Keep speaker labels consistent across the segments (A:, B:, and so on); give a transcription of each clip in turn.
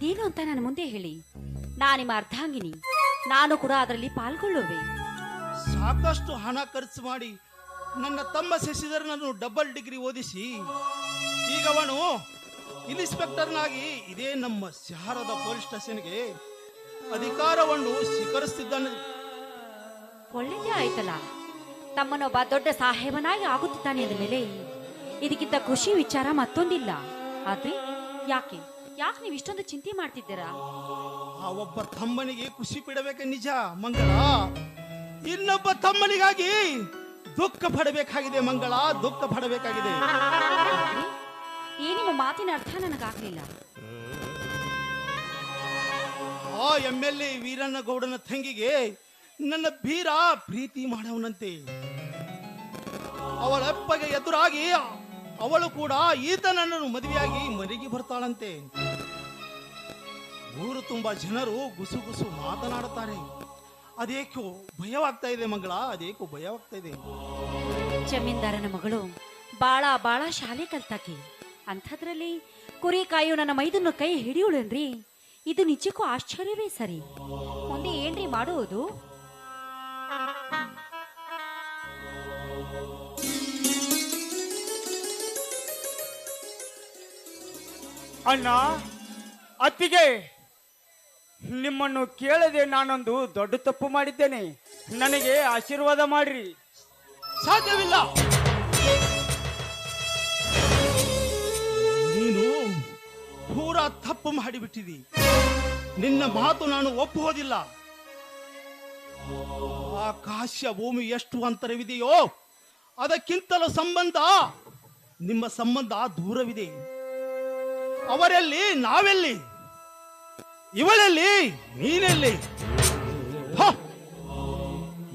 A: ಅದೇನು ಅಂತ ನನ್ನ ಮುಂದೆ ಹೇಳಿ. ನಾನು ನಿಮ್ಮ ಅರ್ಧಾಂಗಿನಿ. ನಾನು ಕೂಡ ಅದರಲ್ಲಿ ಪಾಲ್ಗೊಳ್ಳುವೆ.
B: ಸಾಕಷ್ಟು ಹಣ ಖರ್ಚು ಮಾಡಿ ನನ್ನ ತಮ್ಮ ಶಶಿಧರನನ್ನು ಡಬಲ್ ಡಿಗ್ರಿ ಓದಿಸಿ ಈಗ ಅವನು ಇನ್ಸ್ಪೆಕ್ಟರ್ನಾಗಿ ಇದೇ ನಮ್ಮ ಶಹರದ ಪೊಲೀಸ್ ಸ್ಟೇಷನ್ಗೆ ಅಧಿಕಾರವನ್ನು ಸ್ವೀಕರಿಸುತ್ತಿದ್ದಾನೆ
A: ಒಳ್ಳೆಯದೇ ಆಯ್ತಲ್ಲ. ತಮ್ಮನೊಬ್ಬ ದೊಡ್ಡ ಸಾಹೇಬನಾಗಿ ಆಗುತ್ತಿದ್ದಾನೆ ಅಂದ ಮೇಲೆ ಇದಕ್ಕಿಂತ ಖುಷಿ ವಿಚಾರ ಮತ್ತೊಂದಿಲ್ಲ. ಆದ್ರೆ ಯಾಕೆ? ಯಾಕೆ ನೀವು ಇಷ್ಟೊಂದು ಚಿಂತೆ ಮಾಡ್ತಿದ್ದೀರಾ?
B: ಆ ಒಬ್ಬ ತಮ್ಮನಿಗೆ ಖುಷಿ ಪಡಬೇಕ ನಿಜ ಮಂಗಳ. ಇನ್ನೊಬ್ಬ ತಮ್ಮನಿಗಾಗಿ ದುಃಖ ಪಡಬೇಕಾಗಿದೆ ಮಂಗಳ. ದುಃಖ ಪಡಬೇಕಾಗಿದೆ.
A: ಏ ನಿಮ್ಮ ಮಾತಿನ ಅರ್ಥ ನನಗಾಗ್ಲಿಲ್ಲ.
B: ಆ ಎಂ ಎಲ್ ಎ ವೀರಣ್ಣ ಗೌಡನ ತಂಗಿಗೆ ನನ್ನ ಬೀರ ಪ್ರೀತಿ ಮಾಡವನಂತೆ ಅವಳಪ್ಪಗೆ ಎದುರಾಗಿ ಅವಳು ಕೂಡ ಈತನನ್ನು ಮದುವೆಯಾಗಿ ಮನೆಗೆ ಬರ್ತಾಳಂತೆ. ಊರು ತುಂಬಾ ಜನರು ಗುಸುಗುಸು ಗುಸು ಮಾತನಾಡುತ್ತಾರೆ. ಅದೇಕೋ ಭಯವಾಗ್ತಾ ಇದೆ ಮಂಗಳ, ಅದೇಕೋ ಭಯವಾಗ್ತಾ ಇದೆ.
A: ಜಮೀನ್ದಾರನ ಮಗಳು, ಬಾಳ ಬಾಳ ಶಾಲೆ ಕಲ್ತಾಕಿ. ಅಂಥದ್ರಲ್ಲಿ ಕುರಿ ಕಾಯು ನನ್ನ ಮೈದನ್ನು ಕೈ ಹಿಡಿಯುಳೇನ್ರಿ. ಇದು ನಿಜಕ್ಕೂ ಆಶ್ಚರ್ಯವೇ ಸರಿ. ಮುಂದೆ ಏನ್ರಿ ಮಾಡುವುದು?
C: ಅಣ್ಣ, ಅತ್ತಿಗೆ, ನಿಮ್ಮನ್ನು ಕೇಳದೆ ನಾನೊಂದು ದೊಡ್ಡ ತಪ್ಪು ಮಾಡಿದ್ದೇನೆ. ನನಗೆ ಆಶೀರ್ವಾದ ಮಾಡ್ರಿ.
B: ಸಾಧ್ಯವಿಲ್ಲ. ನೀನು ಪೂರ ತಪ್ಪು ಮಾಡಿಬಿಟ್ಟಿದಿ. ನಿನ್ನ ಮಾತು ನಾನು ಒಪ್ಪುವುದಿಲ್ಲ. ಆಕಾಶ ಭೂಮಿ ಎಷ್ಟು ಅಂತರವಿದೆಯೋ ಅದಕ್ಕಿಂತಲೂ ಸಂಬಂಧ, ನಿಮ್ಮ ಸಂಬಂಧ ದೂರವಿದೆ. ಅವರೆಲ್ಲಿ? ನಾವೆಲ್ಲಿ? ಇವಳಲ್ಲಿ? ನೀನೆಲ್ಲಿ!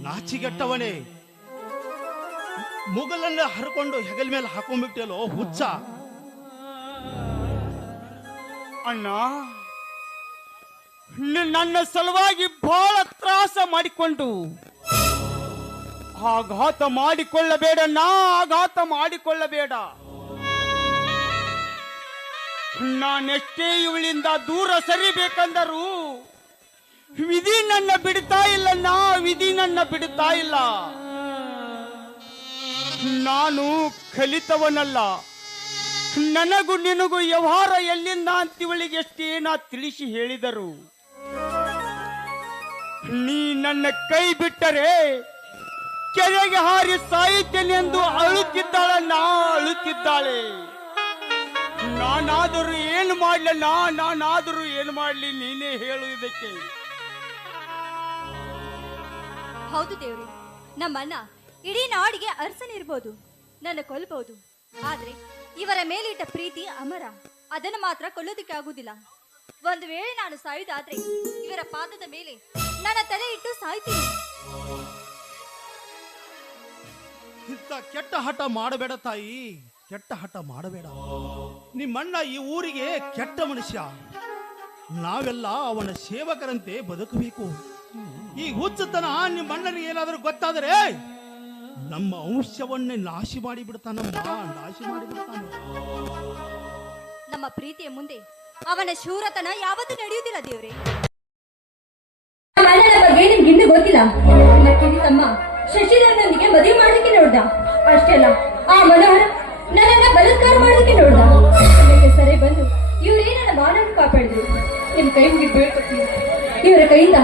B: ನಾಚಿಗೆಟ್ಟವನೇ. ಮುಗಲನ್ನ ಹರ್ಕೊಂಡು ಹೆಗಲ ಮೇಲೆ ಹಾಕೊಂಡ್ಬಿಟ್ಟೆಲ್ಲೋ ಹುಚ್ಚ.
C: ಅಣ್ಣ, ನನ್ನ ಸಲುವಾಗಿ ಬಹಳ ತ್ರಾಸ ಮಾಡಿಕೊಂಡು. ಆಘಾತ ಮಾಡಿಕೊಳ್ಳಬೇಡ, ನಾ ಆಘಾತ ಮಾಡಿಕೊಳ್ಳಬೇಡ. ನಾನೆಷ್ಟೇ ಇವಳಿಂದ ದೂರ ಸರಿಬೇಕಂದರು, ವಿಧಿ ನನ್ನ ಬಿಡ್ತಾ ಇಲ್ಲ, ನಾ ವಿಧಿ ನನ್ನ ಬಿಡ್ತಾ ಇಲ್ಲ. ನಾನು ಕಲಿತವನಲ್ಲ. ನನಗೂ ನಿನಗೂ ವ್ಯವಹಾರ ಎಲ್ಲಿಂದ ಅಂತಿವಳಿಗೆ ಎಷ್ಟೇ ನಾ ತಿಳಿಸಿ ಹೇಳಿದರು. ನೀ ನನ್ನ ಕೈ ಬಿಟ್ಟರೆ ಕೆರೆಗೆ ಹಾರಿ ಸಾಯುತ್ತೇನೆಂದು ಅಳುತ್ತಿದ್ದಾಳ, ನಾ ಅಳುತ್ತಿದ್ದಾಳೆ. ನಾನಾದರೂ ಏನು ಮಾಡ್ಲ ನಾ ನಾನಾದರೂ ಏನು ಮಾಡ್ಲಿ ನೀನೇ ಹೇಳು ಇದಕ್ಕೆ.
D: ಹೌದು ದೇವ್ರಿ ನಮ್ಮನ್ನ ಇಡೀ ನಾಡಿಗೆ ಅರಸನಿರ್ಬೋದು ನನ್ನ ಕೊಲ್ಬಹುದು ಆದ್ರೆ ಇವರ ಮೇಲಿಟ್ಟ ಪ್ರೀತಿ ಅಮರ ಅದನ್ನು ಮಾತ್ರ ಕೊಲ್ಲೋದಕ್ಕೆ ಆಗುದಿಲ್ಲ. ಒಂದು ವೇಳೆ ನಾನು ಸಾಯುದಾದ್ರೆ ಇವರ ಪಾದದ ಮೇಲೆ ನನ್ನ ತಲೆ ಇಟ್ಟು ಸಾಯ್ತೀನಿ.
B: ಇಂಥ ಕೆಟ್ಟ ಹಠ ಮಾಡಬೇಡ ತಾಯಿ. ಕೆಟ್ಟ ಹಠ ಮಾಡಬೇಡ. ನಿಮ್ಮಣ್ಣ ಈ ಊರಿಗೆ ಕೆಟ್ಟ ಮನುಷ್ಯ. ನಾವೆಲ್ಲ ಅವನ ಸೇವಕರಂತೆ ಬದುಕಬೇಕು. ಈ ಹುಚ್ಚತನ ನಿಮ್ಮಣ್ಣನಿಗೆ ಏನಾದರೂ ಗೊತ್ತಾದರೆ ನಮ್ಮ ಅಂಶವನ್ನೇ ನಾಶಿ ಮಾಡಿ ಬಿಡ್ತಾನಮ್ಮ ನಾಶಿ ಮಾಡಿ ಬಿಡ್ತಾನ
D: ನಮ್ಮ ಪ್ರೀತಿಯ ಮುಂದೆ ಅವನ ಶೂರತನ ಯಾವತ್ತೂ ನಡೆಯುವುದಿಲ್ಲ ದೇವ್ರೆ. ಬಗ್ಗೆ ನಿಮ್ಗೆ ಗೊತ್ತಿಲ್ಲ. ನಿಮ್ಮ ಶಶಿಧರನೊಂದಿಗೆ ಮದುವೆ ಮಾಡ್ಲಿಕ್ಕೆ ನೋಡ್ದ. ಅಷ್ಟೇ ಅಲ್ಲ ಆ ಮನೋಹರ ನನ್ನನ್ನ ಬಲತ್ಕಾರ ಮಾಡೋದಕ್ಕೆ ನೋಡ್ದ. ಅದಕ್ಕೆ ಸರಿ ಬಂದು ಇವರೇ ನನ್ನ ಕಾಪಾಡಿದ್ರು? ನಿಮ್ ಕೈ ಮುಗಿ ಬೀಳ್ಕೊತೀನಿ. ಇವರ ಕೈಯಿಂದ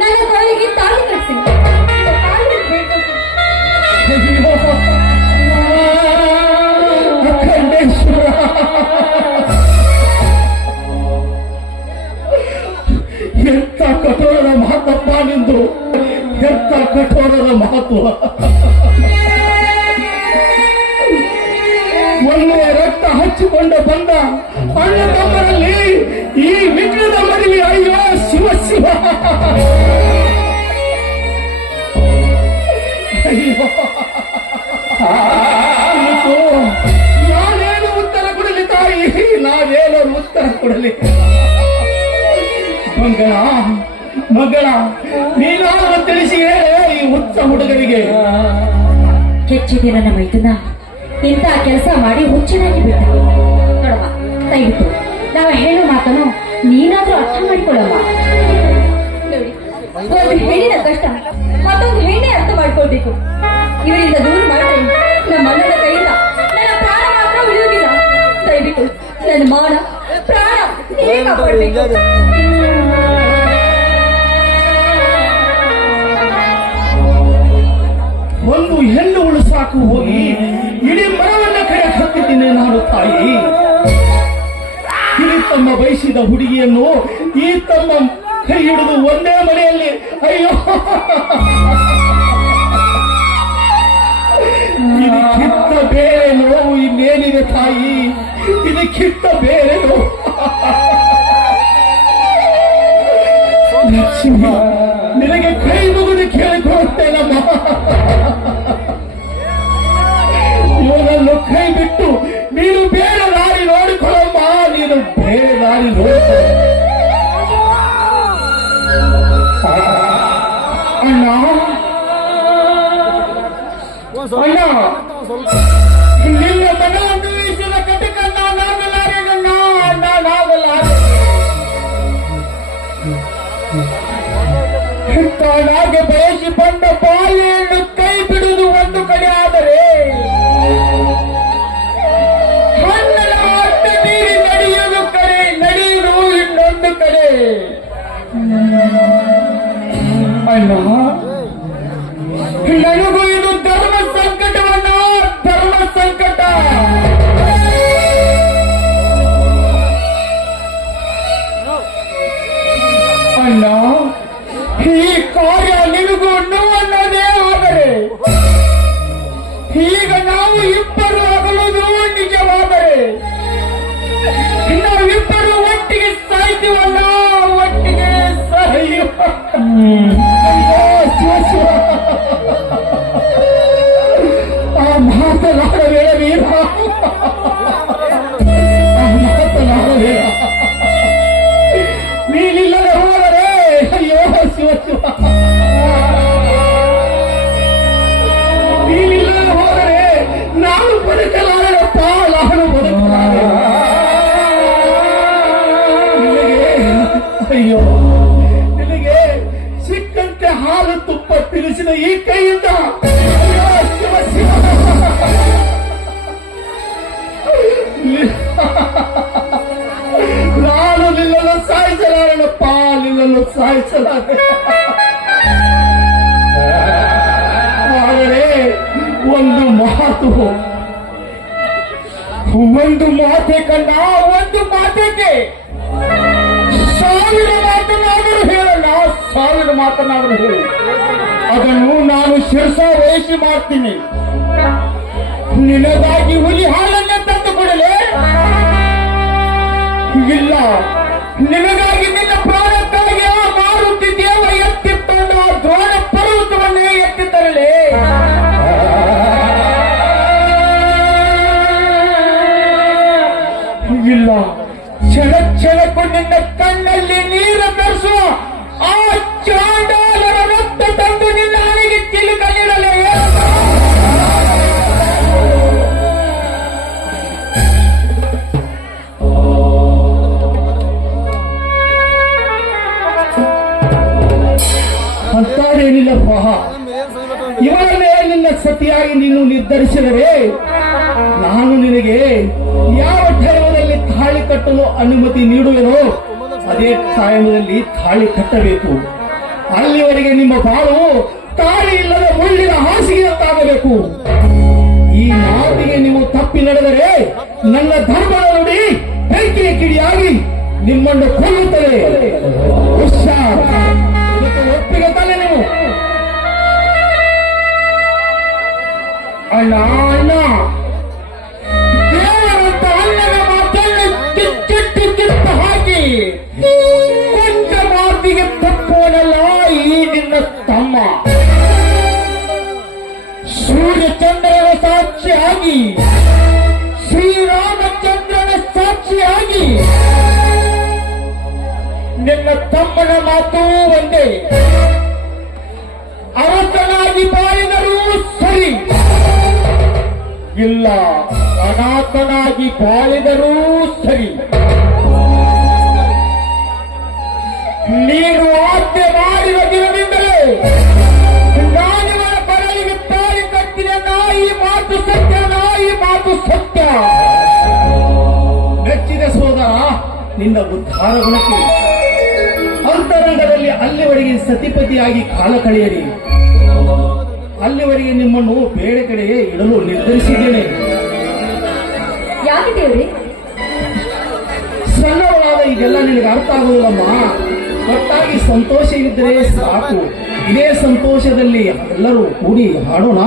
D: ನನ್ನ ತಾಯಿಗೆ ತಾಳಿ ಕಟ್ತೀನಿ
E: ಎಂತ ಕಠೋರ ಮಹತ್ವ ನಿಂದು? ಎಂತ ಕಠೋರದ ಮಹತ್ವ? ಕೊಡಲಿ. ಮಗಳ ಮಗಳ ನೀನು ತಿಳಿಸಿ ಈ ಹುಚ್ಚ ಹುಡುಗರಿಗೆ
A: ಹೆಚ್ಚು ದಿನ ನಮ್ಮ ಇದನ್ನ ಕೆಲಸ ಮಾಡಿ ಹುಚ್ಚನಾಗಿ ಬಿಟ್ಟೆ. ನೋಡವ ದಯವಿಟ್ಟು ನಾವು ಹೇಳೋ ಮಾತನ್ನು ನೀನಾದ್ರೂ ಅರ್ಥ ಮಾಡಿಕೊಳ್ಳವ ಒಂದು ಹೆಣ್ಣಿನ ಕಷ್ಟ ಮತ್ತೊಂದು ಹೆಣ್ಣೆ ಅರ್ಥ ಮಾಡ್ಕೊಳ್ಬೇಕು.
D: ಇವರಿಂದ ದೂರ ಮಾಡಿದ್ರೆ ನಮ್ಮ ಅಣ್ಣನ ಕೈಯಿಂದ ನನ್ನ ಪ್ರಾಣ ಮಾತ್ರ ಉಳಿಯೋದಿಲ್ಲ ದಯವಿಟ್ಟು ನನ್ನ ಮಾನ
B: ಒಂದು ಹೆಣ್ಣು ಉಳಿಸಾಕು ಹೋಗಿ ಇಡೀ ಮರವನ್ನ ಕೈ ಹಾಕಿದ್ದೇನೆ ನಾನು ತಾಯಿ. ಈ ತಮ್ಮ ಬಯಸಿದ ಹುಡುಗಿಯನ್ನು ಈ ತಮ್ಮ ಕೈ ಹಿಡಿದು ಒಂದೇ ಮನೆಯಲ್ಲಿ ಅಯ್ಯೋ. ಇದಕ್ಕಿಂತ ಬೇರೆ ನೋವು ಇನ್ನೇನಿದೆ ತಾಯಿ? ಇದಕ್ಕಿಂತ ಬೇರೆ ನೋವು. Kim Hill. ಬಾಳೆಯನ್ನು ಕೈ ಬಿಡುವುದು ಒಂದು ಕಡೆ ಆದರೆ ಹಣ್ಣನ ಅಡ್ಡ ಮೀರಿ ನಡೆಯುವುದು ಕಡೆ ನಡೆಯುವುದು ಇನ್ನೊಂದು ಕಡೆ. ಅಣ್ಣ. ಅಯ್ಯೋ, ಈ ಕೈಯಿಂದ ನಾನು ನಿನ್ನನ್ನು ಸಾಯಿಸಲಾರನಪ್ಪ, ನಿನ್ನನ್ನು ಸಾಯಿಸಲಾರೆ. ಆದರೆ ಒಂದು ಮಾತು. ಒಂದು ಮಾತೆ ಕಂಡ, ಒಂದು ಮಾತೆಗೆ ಸಾವಿರ ಮಾತನಾದರೂ ಹೇಳಲ್ಲ, ಸಾವಿರ ಮಾತನಾದರೂ ಹೇಳು. ಅದನ್ನು ನಾನು ಶಿರ್ಸಾ ವಹಿಸಿ ಮಾಡ್ತೀನಿ. ನಿನಗಾಗಿ ಹುಲಿ ಹಾಲನ್ನ ತಂದು ಕೊಡಲೇ. ಇಲ್ಲ ನಿನಗಾಗಿ ನಿನ್ನ ಪ್ರಾಣಕ್ಕಾಗಿ ಅಂತಾರೇನಿಲ್ಲಪ್ಪ ಇವರನ್ನೇ ನಿನ್ನ ಸತಿಯಾಗಿ ನೀನು ನಿರ್ಧರಿಸಿದರೆ ನಾನು ನಿನಗೆ ಯಾವ ಟೈಮದಲ್ಲಿ ತಾಳಿ ಕಟ್ಟಲು ಅನುಮತಿ ನೀಡುವೆನೋ, ಅದೇ ಟೈಮದಲ್ಲಿ ತಾಳಿ ಕಟ್ಟಬೇಕು. ಅಲ್ಲಿವರೆಗೆ ನಿಮ್ಮ ಬಾಳು ತಾಳಿ ಇಲ್ಲದ ಮುಳ್ಳಿನ ಹಾಸಿಗೆಯಂತಾಗಬೇಕು. ಈ ಮಾತಿಗೆ ನೀವು ತಪ್ಪಿ ನಡೆದರೆ ನನ್ನ ಧರ್ಮದ ನೋಡಿ ಬೆಂಕಿಯ ಕಿಡಿಯಾಗಿ ನಿಮ್ಮನ್ನು ಕೊಲ್ಲುತ್ತದೆ. ಹುಷಾರ್. ಅಣ್ಣ ಅಣ್ಣ ದೇವರಂತ ಅಣ್ಣನ ಮಾತನ್ನು ಕಿಚ್ಚಿಟ್ಟು ಕಿತ್ತು ಹಾಕಿ ಕೊಂಚ ಮಾತಿಗೆ ತಪ್ಪೋನಲ್ಲ ಈ ನಿನ್ನ ತಮ್ಮ. ಸೂರ್ಯಚಂದ್ರನ ಸಾಕ್ಷಿಯಾಗಿ, ಶ್ರೀರಾಮಚಂದ್ರನ ಸಾಕ್ಷಿಯಾಗಿ ನಿನ್ನ ತಮ್ಮನ ಮಾತು ಒಂದೇ. ಅರಸನಾಗಿ ಬಾಳಿದರೂ ಸರಿ. ಇಲ್ಲ. ಅನಾಥನಾಗಿ ಬಾಳಿದರೂ ಸರಿ. ನೀನು ಆಜ್ಞೆ ಮಾಡಿದ ದಿನದಿಂದಲೇ ನಾನಿನ ಬರಲಿಗೆ ತಾಯಿ ಕಟ್ಟಿದ. ನಾಯಿ ಮಾತು ಸತ್ಯ, ನಾಯಿ ಮಾತು ಸತ್ಯ. ಮೆಚ್ಚಿದ ಸೋದರ, ನಿನ್ನ ಉದ್ಧಾರಗೊಳಿಸಿ. ಅಂತರಂಗದಲ್ಲಿ ಅಲ್ಲಿವರೆಗೆ ಸತಿಪತಿಯಾಗಿ ಕಾಲ ಕಳೆಯಲಿ. ಅಲ್ಲಿವರೆಗೆ ನಿಮ್ಮನ್ನು ಬೇರೆ ಕಡೆ ಇಡಲು ನಿರ್ಧರಿಸಿದ್ದೇನೆ.
D: ಯಾಕೆ ದೇವ್ರಿ?
B: ಸಣ್ಣವಳಾದ ಇದೆಲ್ಲ ನಿನಗೆ ಅರ್ಥ ಆಗುವುದಮ್ಮ ಒಟ್ಟಾಗಿ ಸಂತೋಷ ಇದ್ರೆ ಸಾಕು. ಇದೇ ಸಂತೋಷದಲ್ಲಿ ಎಲ್ಲರೂ ಕೂಡಿ ಹಾಡೋಣ.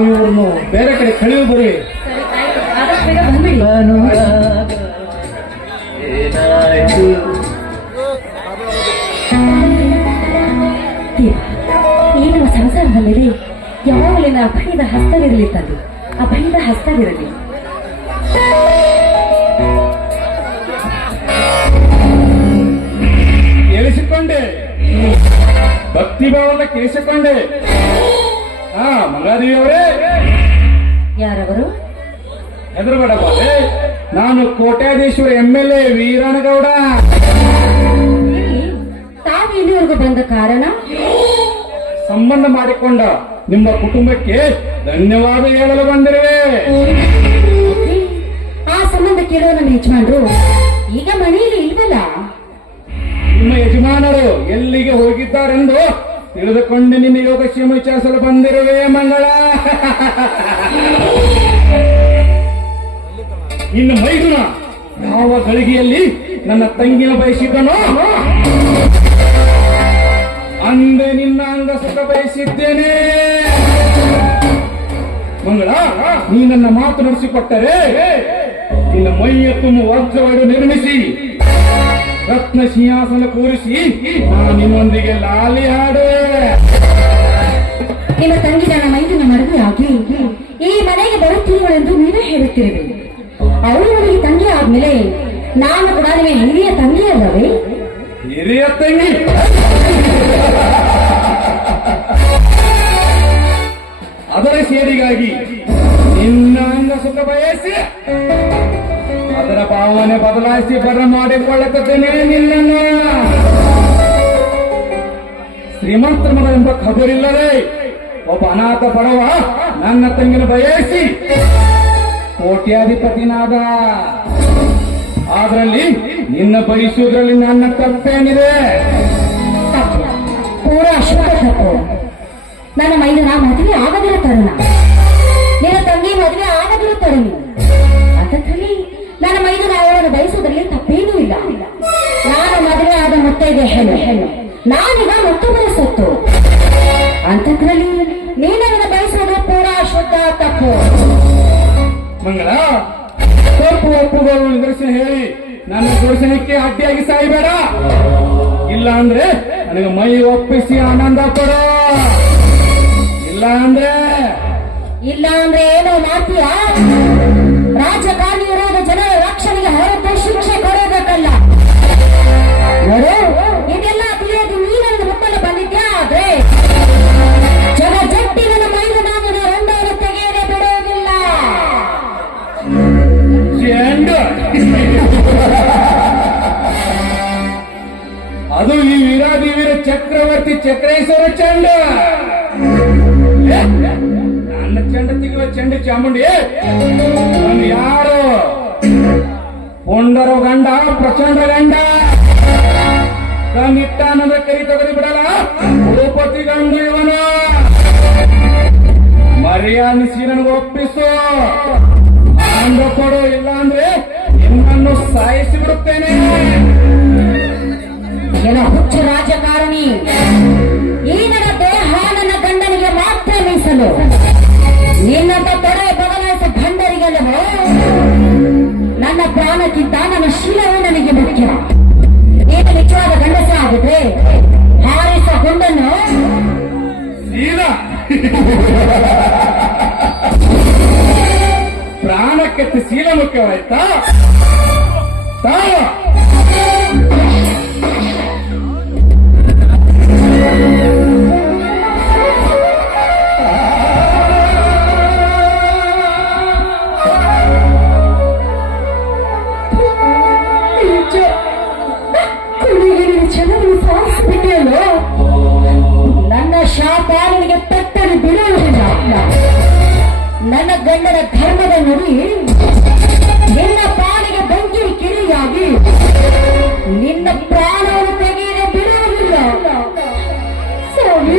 B: ನಾವು ಬೇರೆ ಕಡೆ ಕಳೆಯು ಬರುವೆ
D: ಆದಷ್ಟು ಬೇಗ ಬಂದ್ಬಿಡಿ
A: ಈ ನಮ್ಮ ಸಂಸಾರದ ಮೇಲೆ ಯಾವಾಗಲಿನ ಅಭಯದ ಹಸ್ತವಿರಲಿ ತಂದೆ. ಅಭಯದ ಹಸ್ತವಿರಲಿ.
E: ಎಳಿಸಿಕೊಂಡೆ ಭಕ್ತಿ ಭಾವನ ಕೇಳಿಸಿಕೊಂಡೆ. ಹಾ ಮಂಗಾದೇವಿಯವರೇ
A: ಯಾರವರು?
E: ಹೆದರಬೇಡ ಬಾಬೆ ನಾನು ಕೋಟ್ಯಾಧೀಶ್ವರ ಎಂ ಎಲ್ ಎ ವೀರನಗೌಡ.
A: ತಾವು ಇಲ್ಲಿವರೆಗೂ ಬಂದ ಕಾರಣ?
E: ಸಂಬಂಧ ಮಾಡಿಕೊಂಡ ನಿಮ್ಮ ಕುಟುಂಬಕ್ಕೆ ಧನ್ಯವಾದ ಹೇಳಲು ಬಂದಿರುವೆ.
A: ಆ ಸಂಬಂಧ ಕೇಳೋ ನಮ್ಮ ಯಜಮಾನರು ಈಗ ಮನೆಯಲ್ಲಿ ಇಲ್ವಲ್ಲ?
E: ನಿಮ್ಮ ಯಜಮಾನರು ಎಲ್ಲಿಗೆ ಹೋಗಿದ್ದಾರೆಂದು ತಿಳಿದುಕೊಂಡು ನಿನ್ನ ಯೋಗಕ್ಷೇಮ ವಿಚಾರಿಸಲು ಬಂದಿರುವೆ, ಮಂಗಳ. ಇನ್ನು ಮೈದುನ ಯಾವ ಗಳಿಗೆಯಲ್ಲಿ ನನ್ನ ತಂಗಿನ ಬಯಸಿದ್ದನೋ? ಅಂದೆ ನಿನ್ನ ಅಂಗ ಸುಖ ಬಯಸಿದ್ದೇನೆ. ಮಂಗಳ, ನೀ ನನ್ನ ಮಾತು ನಡೆಸಿಕೊಟ್ಟರೆ ನಿನ್ನ ಮೈಯ ತುಂಬ ವಜ್ರವಾಡು ನಿರ್ಮಿಸಿ, ರತ್ನ ಸಿಂಹಾಸನ ಕೂರಿಸಿ ನಾನು ನಿಮ್ಮೊಂದಿಗೆ ಲಾಲಿ ಹಾಡುವೆ.
A: ನಿಮ್ಮ ತಂಗಿ ನನ್ನ ಮೈದಿನ ಮದುವೆ ಆಗಿ ಈ ಮನೆಗೆ ಬರುತ್ತಿರುವಳೆಂದು ನೀವೇ ಹೇಳುತ್ತಿರುವೆ. ಅವಳು ನನಗೆ ತಂಗಿ ಆದ್ಮೇಲೆ ನಾನು ಕೂಡ ನಿಮಗೆ ಹಿರಿಯ ತಂಗಿ ಅಲ್ಲವೇ?
E: ಹಿರಿಯ ತಂಗಿ? ಅದರ ಸೇರಿಗಾಗಿ ನಿನ್ನ ಸುಖ ಬಯಸಿ, ಅದರ ಭಾವನೆ ಬದಲಾಯಿಸಿ ಬರ ಮಾಡಿಕೊಳ್ಳುತ್ತೇನೆ ನಿನ್ನನ್ನು. ಶ್ರೀಮಂತ ಮನ ಎಂಬ ಖಬರಿಲ್ಲದೆ ಒಬ್ಬ ಅನಾಥ ಬಡವ ನನ್ನ ತಂಗಿನ ಬಯಸಿ ಕೋಟ್ಯಾಧಿಪತಿನಾದ. ಅದರಲ್ಲಿ ನಿನ್ನ ಬಯಸುವುದರಲ್ಲಿ ನನ್ನ ತಪ್ಪೇನಿದೆ?
A: ತಪ್ಪು ಪೂರಾ ಶುದ್ಧ ತಪ್ಪು. ನನ್ನ ಮೈದನ ಮದುವೆ ಆಗದಿರೋ ತರುಣ. ನಿನ್ನ ತಂಗಿ ಮದುವೆ ಆಗದಿರೋ ತರುಣ. ಅದರಲ್ಲಿ ನನ್ನ ಮೈದನ ಅವರನ್ನು ಬಯಸುವುದರಲ್ಲಿ ತಪ್ಪೇನೂ ಇಲ್ಲ. ನಾನು ಮದುವೆ ಆದ ಮುತ್ತೈದೆ ಹೆಣ್ಣು. ಹೆಣ್ಣು ನಾನೀಗ ಮತ್ತೊಬ್ಬರ ಸತ್ತು. ಅಂಥದ್ರಲ್ಲಿ ನೀನನ್ನು ಬಯಸೋದು ಪೂರಾ ಶುದ್ಧ ತಪ್ಪು.
E: ಮಂಗಳ ತಪ್ಪು ಒಪ್ಪುಗಳು ನಿದರ್ಶನ ಹೇಳಿ ನನ್ನ ದರ್ಶನಕ್ಕೆ ಅಡ್ಡಿಯಾಗಿ ಸಾಯಬೇಡ. ಇಲ್ಲ ಅಂದ್ರೆ ನನಗೆ ಮೈ ಒಪ್ಪಿಸಿ ಆನಂದ ಕೊಡು. ಇಲ್ಲ ಅಂದ್ರೆ
A: ಇಲ್ಲ ಅಂದ್ರೆ ಏನೋ ಮಾಡ್ತೀಯಾ? ರಾಜಕಾರಣಿ ಇರೋದು ಜನರ ರಕ್ಷಣೆಗೆ ಹೊರತು ಶಿಕ್ಷೆ ಕೊಡೋದಕ್ಕಲ್ಲ.
E: ಚಕ್ರವರ್ತಿ ಚಕ್ರೇಶ್ವರ ಚಂಡ. ನನ್ನ ಚಂಡ ತಿಗುವ ಚಂಡ ಚಾಮುಂಡಿ. ಯಾರು? ಪುಂಡರ ಗಂಡ, ಪ್ರಚಂಡ ಗಂಡ. ಕಣ್ಣಿಟ್ಟ ಕರಿ ಕೈ ತಗರಿ ಬಿಡಲ್ಲ. ಭೂಪತಿ ಗಂಡ ಇವನು. ಮರ್ಯಾದಿಸಿ ನನಗೆ ಒಪ್ಪಿಸು. ಕೊಡು ಇಲ್ಲ ಅಂದ್ರೆ ನಿನ್ನನ್ನು ಸಾಯಿಸಿ ಬಿಡುತ್ತೇನೆ
A: ಏನ ಹುಚ್ಚು ರಾಜಕಾರಣಿ. ಈ ನನ್ನ ದೇಹ ನನ್ನ ಗಂಡನಿಗೆ ಮಾತ್ರ ಮೀಸಲು. ನಿನ್ನಂತ ತೊಡೆ ಬದಲಾಯಿಸ ಗಂಡರಿಗೆಲ್ಲವೋ ನನ್ನ ಪ್ರಾಣಕ್ಕಿಂತ ನನ್ನ ಶೀಲವೇ ನನಗೆ ಮುಖ್ಯ. ನೀನು ನಿಜವಾದ ಗಂಡಸ ಆಗಿದ್ರೆ ಹಾರಿಸ ಗುಂಡನ್ನು
E: ಪ್ರಾಣಕ್ಕೆ ಶೀಲ ಮುಖ್ಯವಾಯ್ತಾ? ತಾವ
A: ಜನರು ಸಾಯಿಸಿಬಿಟ್ಟಿಯಲ್ಲೋ ನನ್ನ ಶಾಪ ನನಗೆ ತಟ್ಟಲು ಬಿಡುವುದಿಲ್ಲ. ನನ್ನ ಗಂಡನ ಧರ್ಮದ ನುಡಿ, ನಿನ್ನ ಪಾಲಿಗೆ ಬೆಂಕಿ ಕಿರಿಯಾಗಿ ನಿನ್ನ ಪ್ರಾಣವನ್ನು ತೆಗೆಯಲು ಬಿಡುವುದಿಲ್ಲ. ಸರಿ